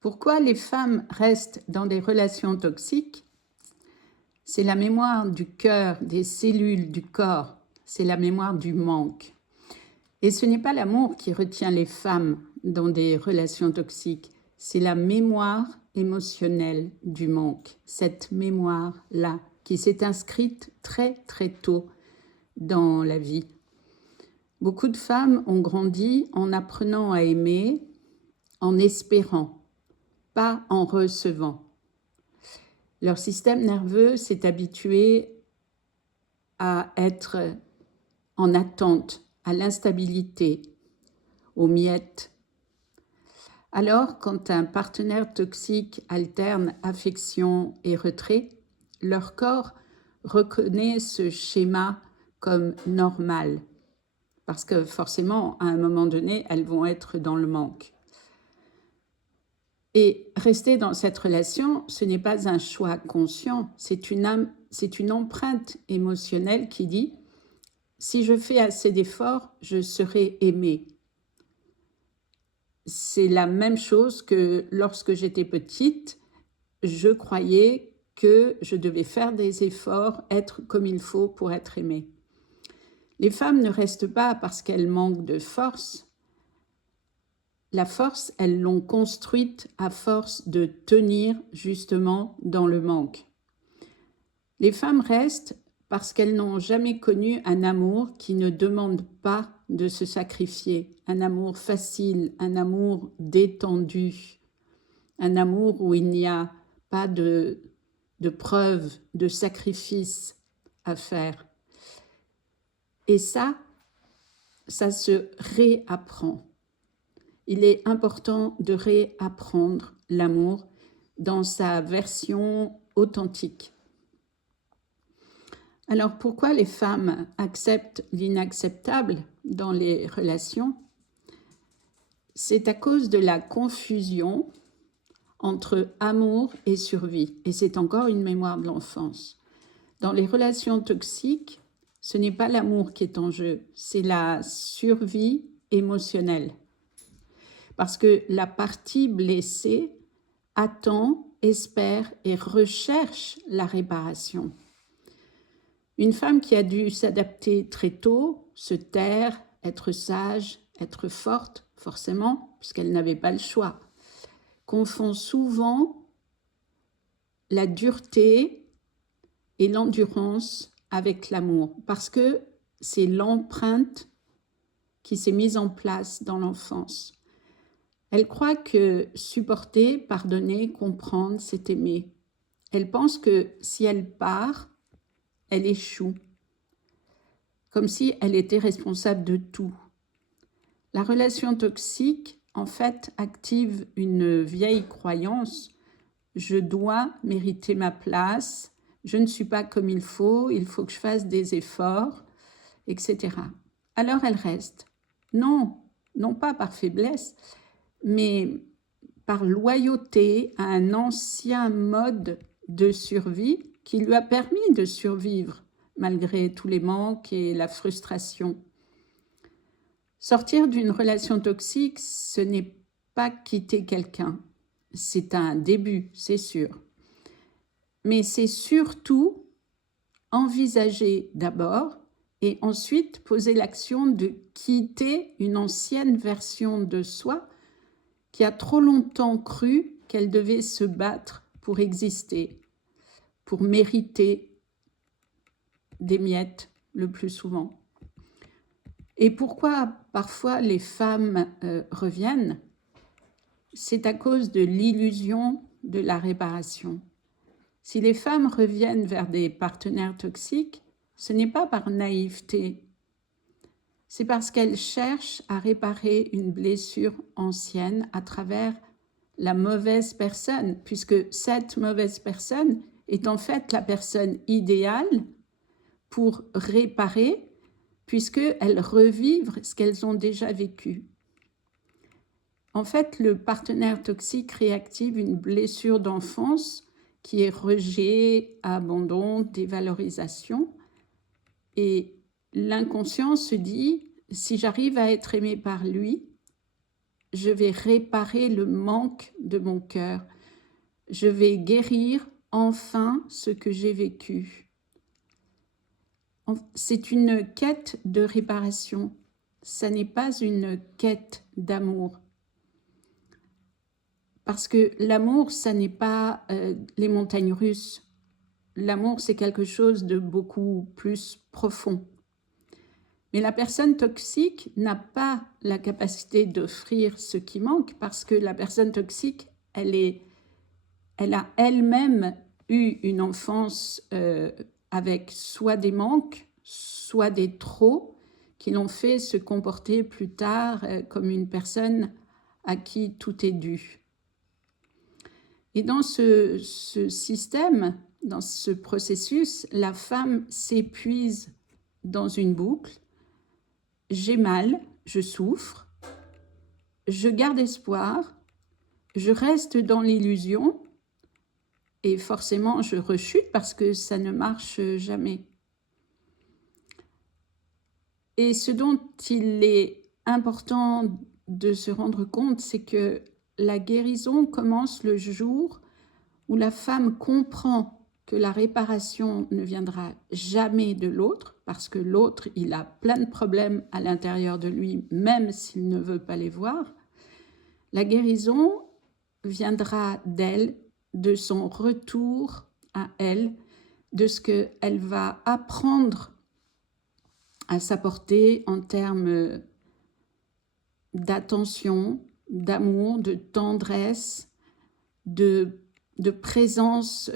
Pourquoi les femmes restent dans des relations toxiques? C'est la mémoire du cœur, des cellules du corps, c'est la mémoire du manque. Et ce n'est pas l'amour qui retient les femmes dans des relations toxiques, c'est la mémoire émotionnelle du manque, cette mémoire-là qui s'est inscrite très très tôt dans la vie. Beaucoup de femmes ont grandi en apprenant à aimer, en espérant, pas en recevant. Leur système nerveux s'est habitué à être en attente, à l'instabilité, aux miettes. Alors, quand un partenaire toxique alterne affection et retrait, leur corps reconnaît ce schéma comme normal, parce que forcément, à un moment donné, elles vont être dans le manque. Et rester dans cette relation, ce n'est pas un choix conscient, c'est une empreinte émotionnelle qui dit « si je fais assez d'efforts, je serai aimée ». C'est la même chose que lorsque j'étais petite, je croyais que je devais faire des efforts, être comme il faut pour être aimée. Les femmes ne restent pas parce qu'elles manquent de force. La force, elles l'ont construite à force de tenir justement dans le manque. Les femmes restent parce qu'elles n'ont jamais connu un amour qui ne demande pas de se sacrifier, un amour facile, un amour détendu, un amour où il n'y a pas de preuve, de sacrifice à faire. Et ça se réapprend. Il est important de réapprendre l'amour dans sa version authentique. Alors pourquoi les femmes acceptent l'inacceptable dans les relations? C'est à cause de la confusion entre amour et survie. Et c'est encore une mémoire de l'enfance. Dans les relations toxiques, ce n'est pas l'amour qui est en jeu, c'est la survie émotionnelle. Parce que la partie blessée attend, espère et recherche la réparation. Une femme qui a dû s'adapter très tôt, se taire, être sage, être forte, forcément, puisqu'elle n'avait pas le choix, confond souvent la dureté et l'endurance avec l'amour, parce que c'est l'empreinte qui s'est mise en place dans l'enfance. Elle croit que supporter, pardonner, comprendre, c'est aimer. Elle pense que si elle part, elle échoue, comme si elle était responsable de tout. La relation toxique, en fait, active une vieille croyance « je dois mériter ma place »,« je ne suis pas comme il faut que je fasse des efforts », etc. Alors elle reste. Non, non pas par faiblesse, mais par loyauté à un ancien mode de survie qui lui a permis de survivre malgré tous les manques et la frustration. Sortir d'une relation toxique, ce n'est pas quitter quelqu'un. C'est un début, c'est sûr. Mais c'est surtout envisager d'abord et ensuite poser l'action de quitter une ancienne version de soi qui a trop longtemps cru qu'elle devait se battre pour exister, pour mériter des miettes le plus souvent. Et pourquoi parfois les femmes reviennent? C'est à cause de l'illusion de la réparation. Si les femmes reviennent vers des partenaires toxiques, ce n'est pas par naïveté, c'est parce qu'elles cherchent à réparer une blessure ancienne à travers la mauvaise personne, puisque cette mauvaise personne est en fait la personne idéale pour réparer, puisqu'elles revivent ce qu'elles ont déjà vécu. En fait, le partenaire toxique réactive une blessure d'enfance qui est rejet, abandon, dévalorisation. Et l'inconscient se dit, si j'arrive à être aimée par lui, je vais réparer le manque de mon cœur. Je vais guérir enfin ce que j'ai vécu. C'est une quête de réparation. Ça n'est pas une quête d'amour. Parce que l'amour, ça n'est pas les montagnes russes. L'amour, c'est quelque chose de beaucoup plus profond. Mais la personne toxique n'a pas la capacité d'offrir ce qui manque parce que la personne toxique, elle a elle-même eu une enfance avec soit des manques, soit des trop, qui l'ont fait se comporter plus tard comme une personne à qui tout est dû. Et dans ce système, dans ce processus, la femme s'épuise dans une boucle. J'ai mal, je souffre, je garde espoir, je reste dans l'illusion et forcément je rechute parce que ça ne marche jamais. Et ce dont il est important de se rendre compte, c'est que la guérison commence le jour où la femme comprend que la réparation ne viendra jamais de l'autre, parce que l'autre, il a plein de problèmes à l'intérieur de lui, même s'il ne veut pas les voir. La guérison viendra d'elle, de son retour à elle, de ce qu'elle va apprendre à s'apporter en termes d'attention, d'amour, de tendresse, de présence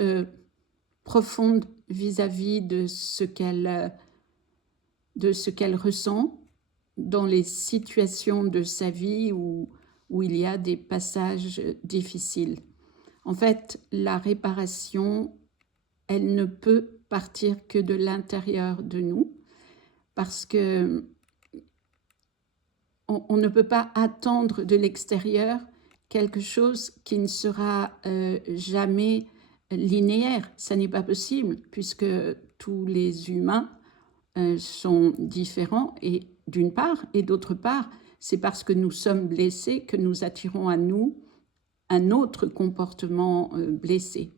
profonde vis-à-vis de ce qu'elle ressent dans les situations de sa vie où il y a des passages difficiles. En fait, la réparation, elle ne peut partir que de l'intérieur de nous parce que on ne peut pas attendre de l'extérieur quelque chose qui ne sera jamais linéaire. Ça n'est pas possible puisque tous les humains sont différents et d'une part, et d'autre part, c'est parce que nous sommes blessés que nous attirons à nous un autre comportement blessé.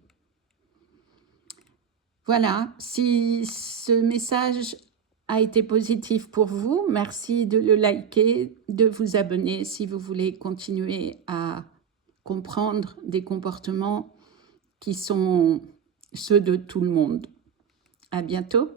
Voilà, si ce message a été positif pour vous, merci de le liker, de vous abonner si vous voulez continuer à comprendre des comportements qui sont ceux de tout le monde. À bientôt.